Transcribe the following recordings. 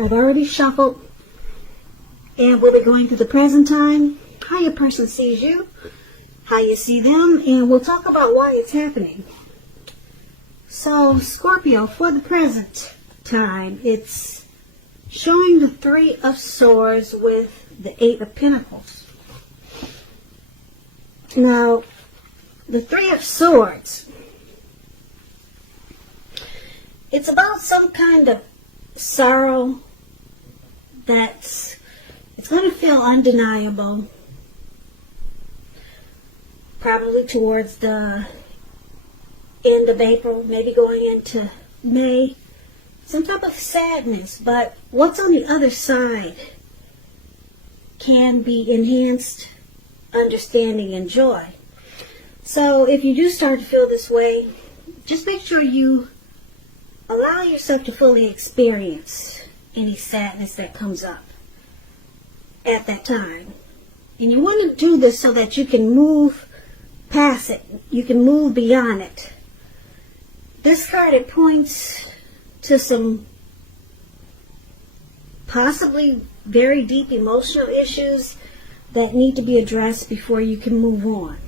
I've already shuffled, and we'll be going to the present time, how your person sees you, how you see them, and we'll talk about why it's happening. So, Scorpio, for the present time, it's showing the Three of Swords with the Eight of Pentacles. Now, the Three of Swords, it's about some kind of sorrow it's going to feel undeniable, probably towards the end of April, maybe going into May, some type of sadness, but what's on the other side can be enhanced understanding and joy. So if you do start to feel this way, just make sure you allow yourself to fully experience any sadness that comes up at that time. And you want to do this so that you can move past it. You can move beyond it. This card, it points to some possibly very deep emotional issues that need to be addressed before you can move on.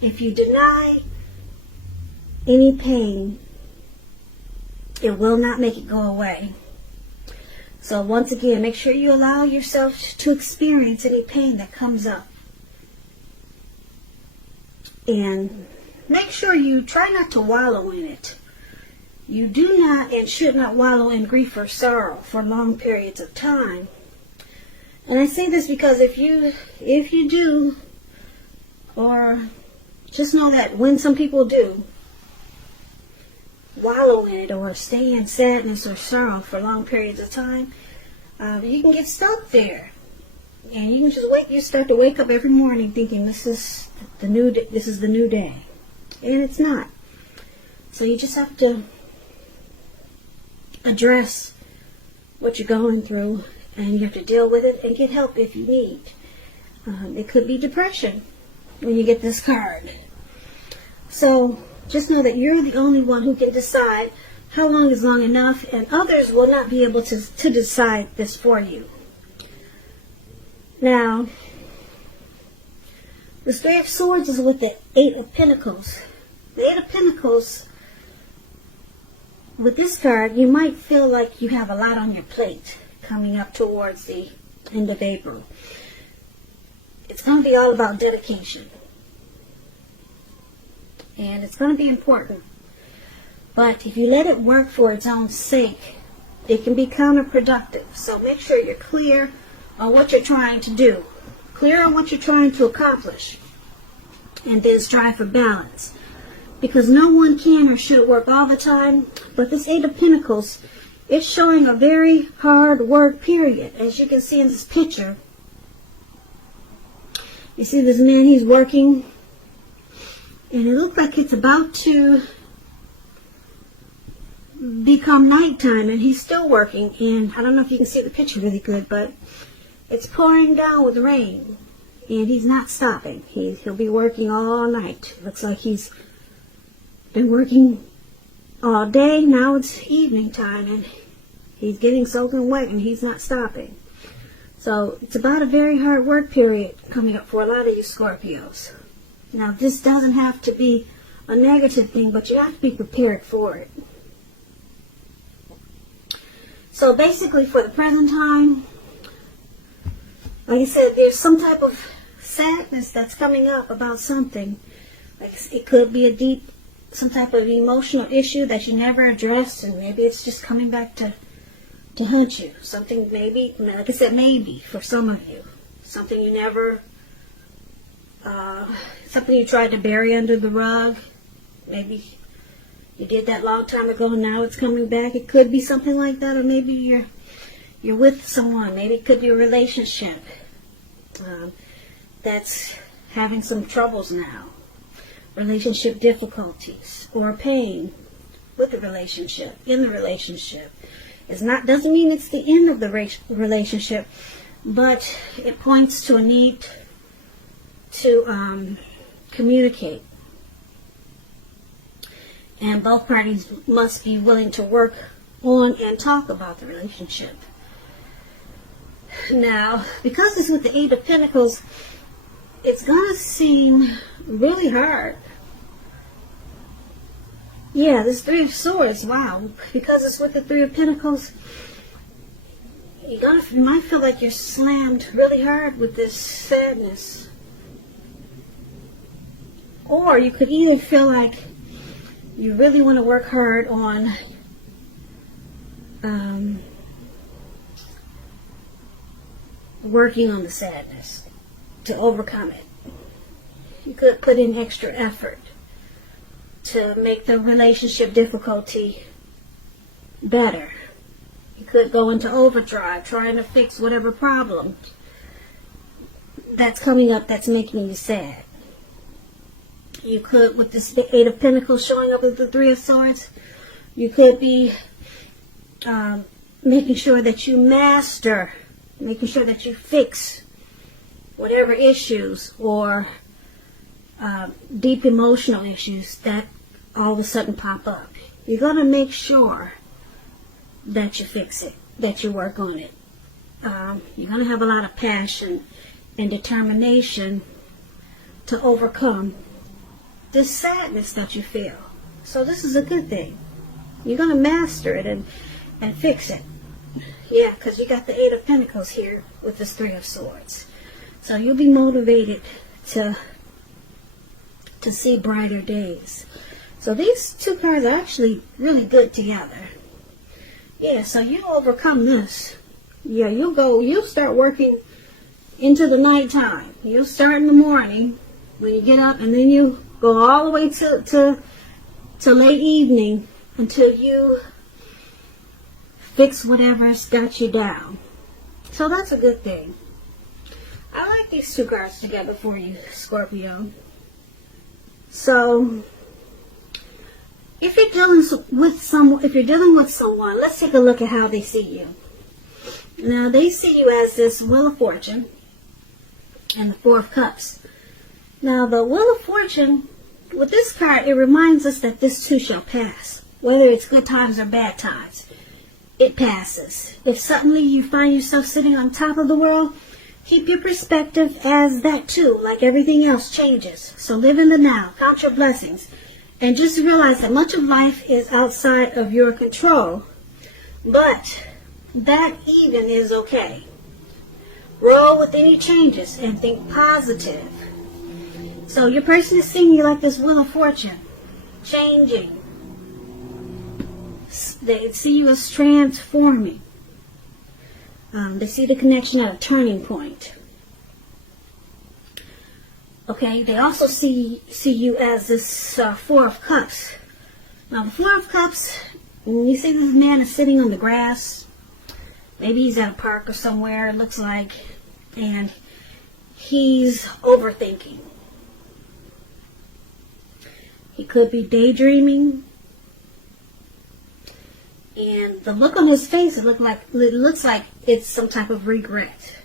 If you deny any pain, it will not make it go away. So once again, make sure you allow yourself to experience any pain that comes up. And make sure you try not to wallow in it. You do not and should not wallow in grief or sorrow for long periods of time. And I say this because if you do, or just know that when some people do wallow in it or stay in sadness or sorrow for long periods of time, you can get stuck there, and you can just you start to wake up every morning thinking this is the new day, and it's not. So you just have to address what you're going through, and you have to deal with it and get help if you need. It could be depression when you get this card. So just know that you're the only one who can decide how long is long enough, and others will not be able to decide this for you. Now, the Three of Swords is with the Eight of Pentacles. The Eight of Pentacles, with this card, you might feel like you have a lot on your plate coming up towards the end of April. It's going to be all about dedication. And it's going to be important. But if you let it work for its own sake, it can be counterproductive. So make sure you're clear on what you're trying to do. Clear on what you're trying to accomplish. And then strive for balance. Because no one can or should work all the time. But this Eight of Pentacles, it's showing a very hard work period. As you can see in this picture. You see this man, he's working. And it looks like it's about to become nighttime, and he's still working. And I don't know if you can see the picture really good, but it's pouring down with rain, and he's not stopping. He'll be working all night. Looks like he's been working all day. Now it's evening time, and he's getting soaking wet, and he's not stopping. So it's about a very hard work period coming up for a lot of you Scorpios. Now, this doesn't have to be a negative thing, but you have to be prepared for it. So basically, for the present time, like I said, there's some type of sadness that's coming up about something. Like it could be some type of emotional issue that you never addressed, and maybe it's just coming back to haunt you. Something maybe, like I said, maybe for some of you, something you never, something you tried to bury under the rug. Maybe you did that long time ago, and now it's coming back. It could be something like that, or maybe you're with someone. Maybe it could be a relationship that's having some troubles now, relationship difficulties, or pain with the relationship, in the relationship. Doesn't mean it's the end of the relationship, but it points to a need to communicate. And both parties must be willing to work on and talk about the relationship. Now, because it's with the Eight of Pentacles, it's going to seem really hard. Yeah, this Three of Swords, wow. Because it's with the Three of Pentacles, you might feel like you're slammed really hard with this sadness. Or you could either feel like you really want to work hard on working on the sadness to overcome it. You could put in extra effort to make the relationship difficulty better. You could go into overdrive trying to fix whatever problem that's coming up that's making you sad. You could, with this Eight of Pentacles showing up with the Three of Swords, you could be making sure that you master, making sure that you fix whatever issues or deep emotional issues that all of a sudden pop up. You're going to make sure that you fix it, that you work on it. You're going to have a lot of passion and determination to overcome this sadness that you feel. So this is a good thing. You're going to master it and fix it. Yeah, because you got the Eight of Pentacles here with this Three of Swords. So you'll be motivated to see brighter days. So these two cards are actually really good together. Yeah, so you overcome this. Yeah, you'll start working into the nighttime. You'll start in the morning when you get up, and then you go all the way to late evening until you fix whatever's got you down. So that's a good thing. I like these two cards together for you, Scorpio. So if you're dealing with someone, let's take a look at how they see you. Now, they see you as this Wheel of Fortune and the Four of Cups. Now, the Wheel of Fortune, with this card, it reminds us that this too shall pass. Whether it's good times or bad times, it passes. If suddenly you find yourself sitting on top of the world, keep your perspective as that too, like everything else changes. So live in the now, count your blessings, and just realize that much of life is outside of your control. But that even is okay. Roll with any changes and think positive. So your person is seeing you like this Wheel of Fortune, changing. They see you as transforming. They see the connection at a turning point. Okay, they also see you as this Four of Cups. Now, the Four of Cups, you see this man is sitting on the grass. Maybe he's at a park or somewhere, it looks like, and he's overthinking. He could be daydreaming. And the look on his face, it looks like it's some type of regret.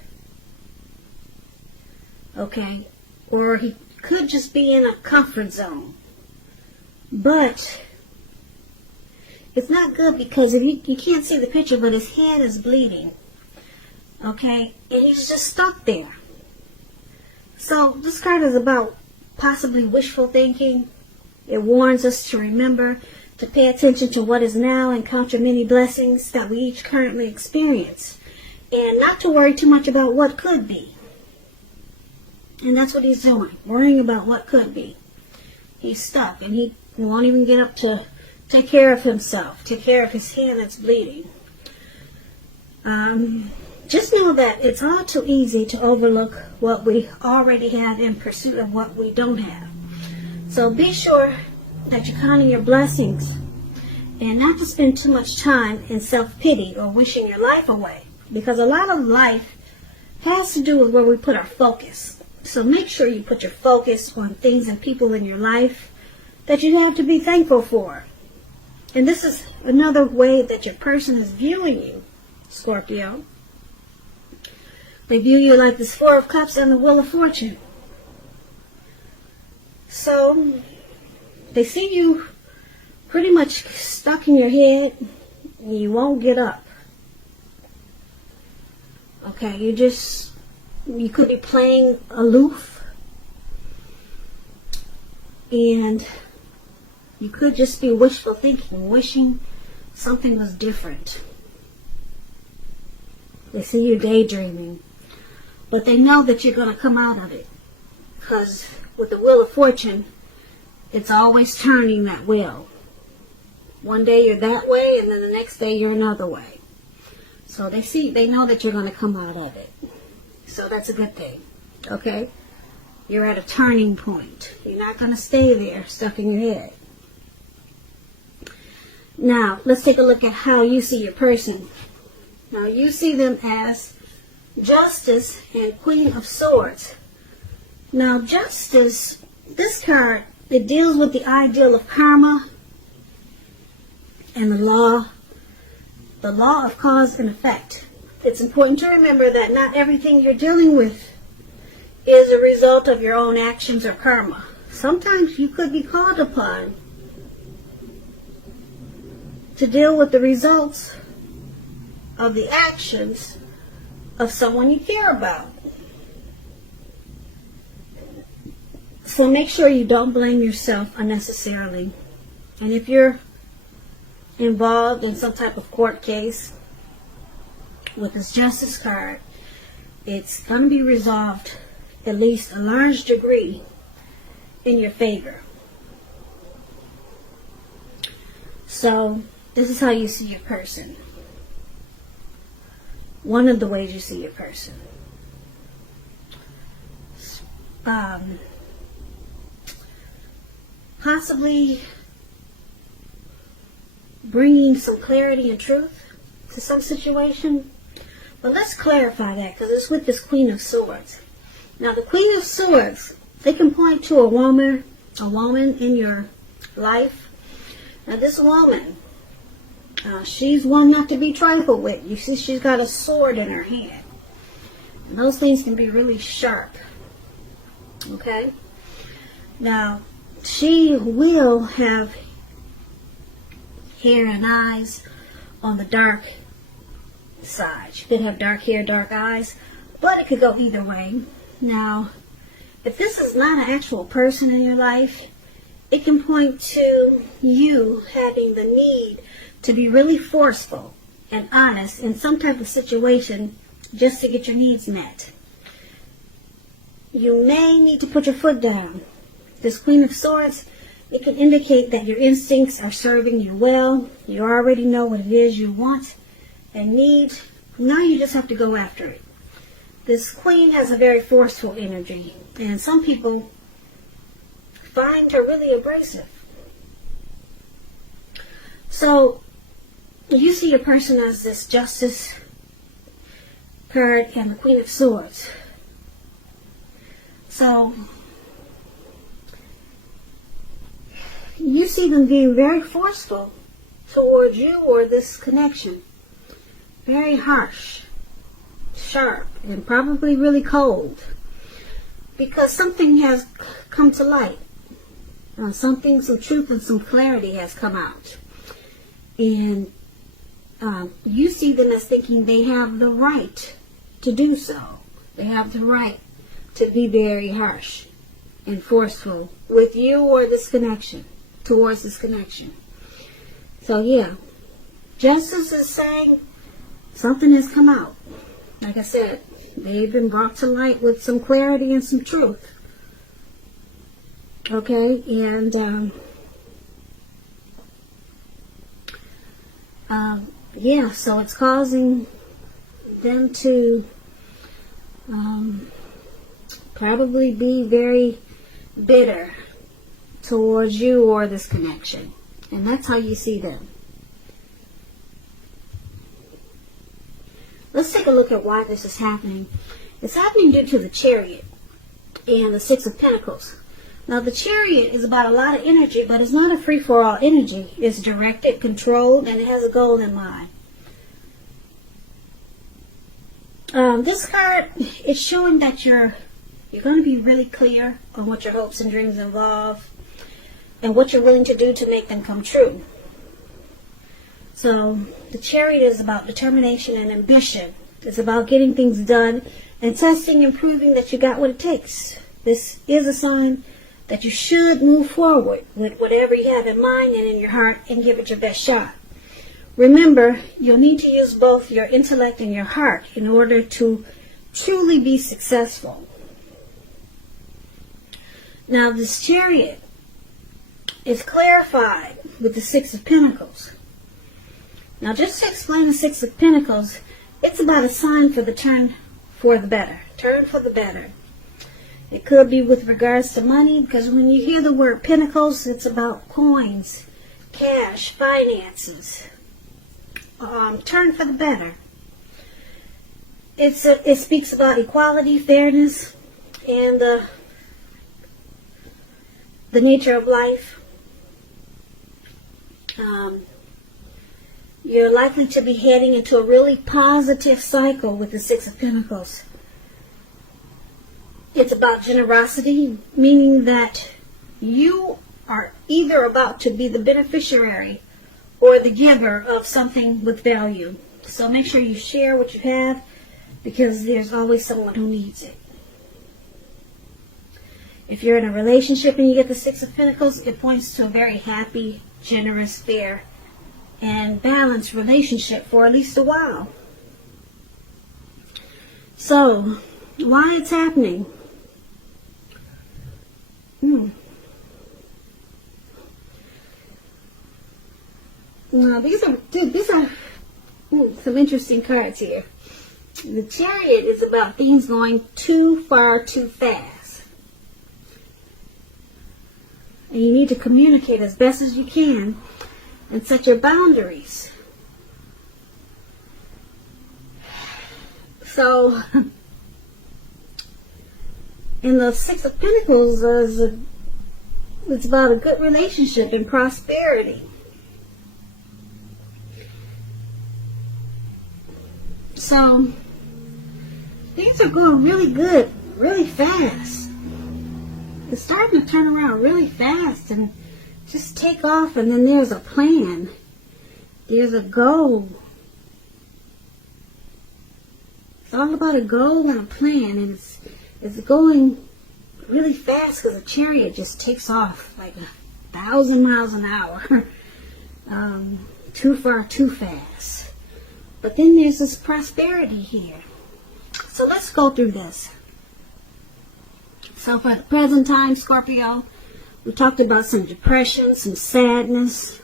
Okay? Or he could just be in a comfort zone. But it's not good because if you can't see the picture, but his hand is bleeding. Okay? And he's just stuck there. So this card is about possibly wishful thinking. It warns us to remember to pay attention to what is now and count your many blessings that we each currently experience. And not to worry too much about what could be. And that's what he's doing, worrying about what could be. He's stuck and he won't even get up to take care of himself, take care of his hand that's bleeding. Just know that it's all too easy to overlook what we already have in pursuit of what we don't have. So be sure that you're counting your blessings and not to spend too much time in self-pity or wishing your life away, because a lot of life has to do with where we put our focus. So make sure you put your focus on things and people in your life that you have to be thankful for. And this is another way that your person is viewing you, Scorpio. They view you like this Four of Cups and the Wheel of Fortune. So they see you pretty much stuck in your head and you won't get up. Okay, you could be playing aloof, and you could just be wishful thinking, wishing something was different. They see you daydreaming, but they know that you're going to come out of it, because with the wheel of fortune, it's always turning that wheel. One day you're that way, and then the next day you're another way. So they know that you're going to come out of it. So that's a good thing. Okay? You're at a turning point. You're not going to stay there stuck in your head. Now, let's take a look at how you see your person. Now, you see them as Justice and Queen of Swords. Now, Justice, this card, it deals with the ideal of karma and the law of cause and effect. It's important to remember that not everything you're dealing with is a result of your own actions or karma. Sometimes you could be called upon to deal with the results of the actions of someone you care about. So make sure you don't blame yourself unnecessarily. And if you're involved in some type of court case with this Justice card, it's going to be resolved at least a large degree in your favor. So this is how you see your person. One of the ways you see your person. Possibly bringing some clarity and truth to some situation. But let's clarify that, because it's with this Queen of Swords. Now, the Queen of Swords, they can point to a woman in your life. Now, this woman, she's one not to be trifled with. You see, she's got a sword in her hand. And those things can be really sharp. Okay? Now, she will have hair and eyes on the dark side. She could have dark hair, dark eyes, but it could go either way. Now, if this is not an actual person in your life, it can point to you having the need to be really forceful and honest in some type of situation just to get your needs met. You may need to put your foot down. This Queen of Swords, it can indicate that your instincts are serving you well. You already know what it is you want and need. Now you just have to go after it. This Queen has a very forceful energy, and some people find her really abrasive. So you see your person as this Justice card and the Queen of Swords. So you see them being very forceful towards you or this connection. Very harsh, sharp, and probably really cold. Because something has come to light. Some truth and some clarity has come out. And you see them as thinking they have the right to do so. They have the right to be very harsh and forceful with you or this connection, towards this connection. So yeah, Justice is saying something has come out. Like I said, they've been brought to light with some clarity and some truth. Okay, and yeah, so it's causing them to probably be very bitter towards you or this connection. And that's how you see them. Let's take a look at why this is happening. It's happening due to the Chariot and the Six of Pentacles. Now, the Chariot is about a lot of energy, but it's not a free-for-all energy. It's directed, controlled, and it has a goal in mind. This card is showing that you're going to be really clear on what your hopes and dreams involve and what you're willing to do to make them come true. So, the Chariot is about determination and ambition It's about getting things done and testing and proving that you got what it takes. This is a sign that you should move forward with whatever you have in mind and in your heart and give it your best shot. Remember, you'll need to use both your intellect and your heart in order to truly be successful. Now, this Chariot is clarified with the Six of Pentacles. Now, just to explain the Six of Pentacles, it's about a sign for the turn for the better. Turn for the better. It could be with regards to money, because when you hear the word Pentacles, it's about coins, cash, finances. Turn for the better. It speaks about equality, fairness, and the nature of life. You're likely to be heading into a really positive cycle with the Six of Pentacles. It's about generosity, meaning that you are either about to be the beneficiary or the giver of something with value. So make sure you share what you have, because there's always someone who needs it. If you're in a relationship and you get the Six of Pentacles, it points to a very happy, generous, fair, and balanced relationship for at least a while. So, why it's happening? Now, these are some interesting cards here. The Chariot is about things going too far, too fast. And you need to communicate as best as you can and set your boundaries. So, in the Six of Pentacles, it's about a good relationship and prosperity. So, things are going really good, really fast. It's starting to turn around really fast and just take off, and then there's a plan. There's a goal. It's all about a goal and a plan, and it's going really fast because the Chariot just takes off like 1,000 miles an hour. Too far, too fast. But then there's this prosperity here. So let's go through this. So for the present time, Scorpio, we talked about some depression, some sadness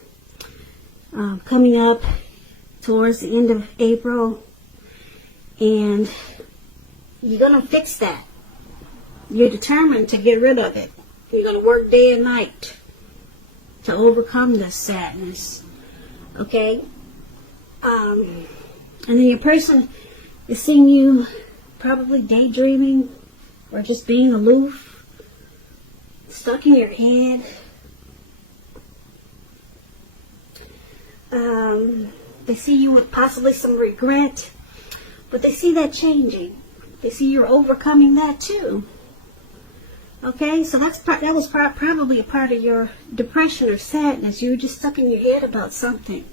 coming up towards the end of April. And you're going to fix that. You're determined to get rid of it. You're going to work day and night to overcome this sadness. Okay? And then your person is seeing you probably daydreaming or just being aloof, stuck in your head. They see you with possibly some regret, but they see that changing. They see you're overcoming that too. Okay, so that was probably a part of your depression or sadness. You were just stuck in your head about something.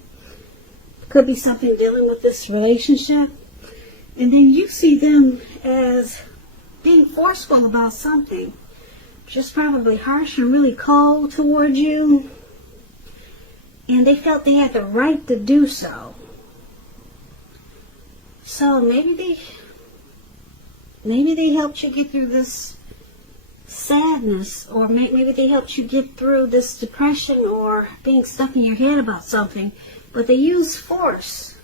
Could be something dealing with this relationship. And then you see them as being forceful about something. Just probably harsh and really cold toward you. And they felt they had the right to do so. So maybe they helped you get through this sadness, or maybe they helped you get through this depression or being stuck in your head about something. But they use force.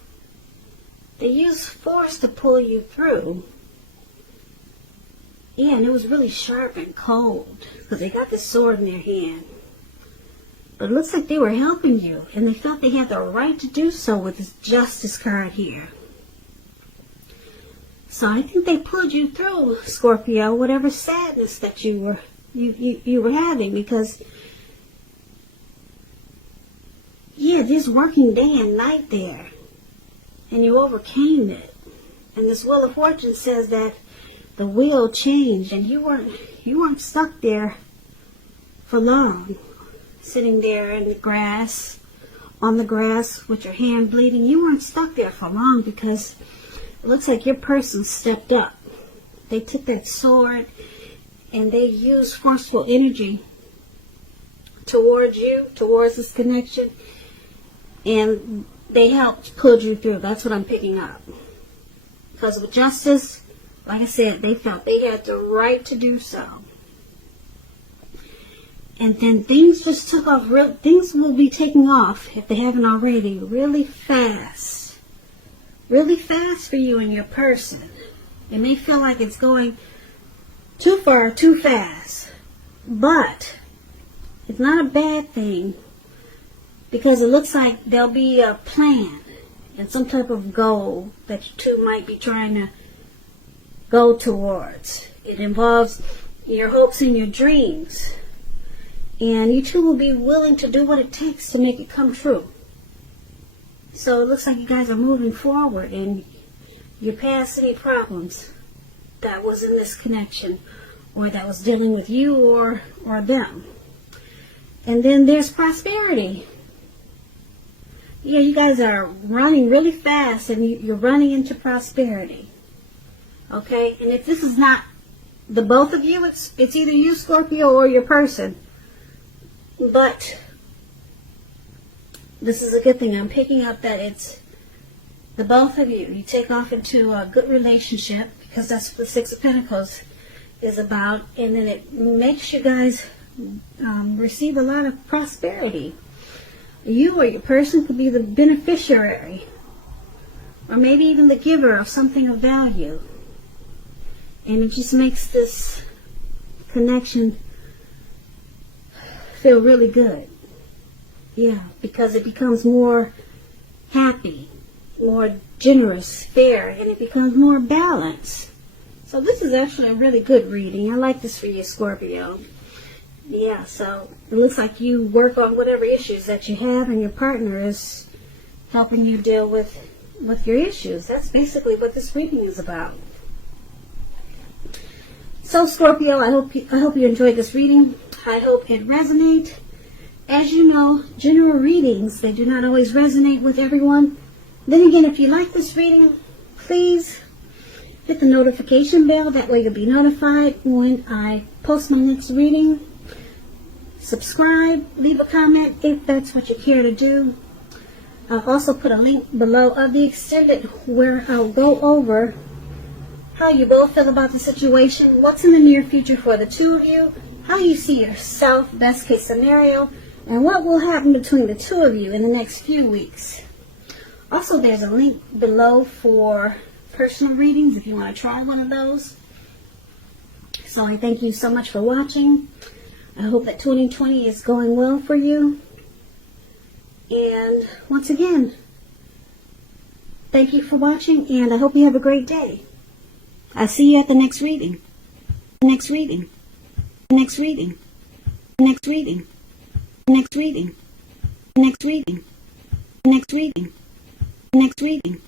They use force to pull you through. Yeah, and it was really sharp and cold because they got the sword in their hand. But it looks like they were helping you, and they felt they had the right to do so with this Justice card here. So I think they pulled you through, Scorpio, whatever sadness that you were having, because yeah, just working day and night there, and you overcame it. And this Wheel of Fortune says that the wheel changed, and you weren't stuck there for long, sitting there in the grass, on the grass with your hand bleeding. You weren't stuck there for long, because it looks like your person stepped up. They took that sword and they used forceful energy towards you, towards this connection, and they helped pull you through. That's what I'm picking up. Because with justice, like I said, they felt they had the right to do so. And then things just took off. Things will be taking off, if they haven't already, really fast. Really fast for you and your person. It may feel like it's going too far, too fast. But it's not a bad thing, because it looks like there'll be a plan and some type of goal that you two might be trying to go towards. It involves your hopes and your dreams. And you two will be willing to do what it takes to make it come true. So it looks like you guys are moving forward and you're past any problems that was in this connection, or that was dealing with you or them. And then there's prosperity. Yeah, you guys are running really fast and you're running into prosperity. Okay? And if this is not the both of you, it's either you, Scorpio, or your person. But this is a good thing. I'm picking up that it's the both of you. You take off into a good relationship, because that's what the Six of Pentacles is about. And then it makes you guys receive a lot of prosperity. You or your person could be the beneficiary, or maybe even the giver of something of value. And it just makes this connection feel really good. Yeah, because it becomes more happy, more generous, fair, and it becomes more balanced. So this is actually a really good reading. I like this for you, Scorpio. Yeah, so it looks like you work on whatever issues that you have, and your partner is helping you deal with your issues. That's basically what this reading is about. So Scorpio, I hope you enjoyed this reading. I hope it resonates. As you know, general readings, they do not always resonate with everyone. Then again, if you like this reading, please hit the notification bell. That way you'll be notified when I post my next reading. Subscribe, leave a comment if that's what you care to do. I'll also put a link below of the extended where I'll go over how you both feel about the situation, what's in the near future for the two of you, how you see yourself, best case scenario, and what will happen between the two of you in the next few weeks. Also, there's a link below for personal readings if you want to try one of those. So I thank you so much for watching. I hope that 2020 is going well for you. And once again, thank you for watching, and I hope you have a great day. I'll see you at the next reading. Next reading. Next reading. Next reading. Next reading. Next reading. Next reading. Next reading.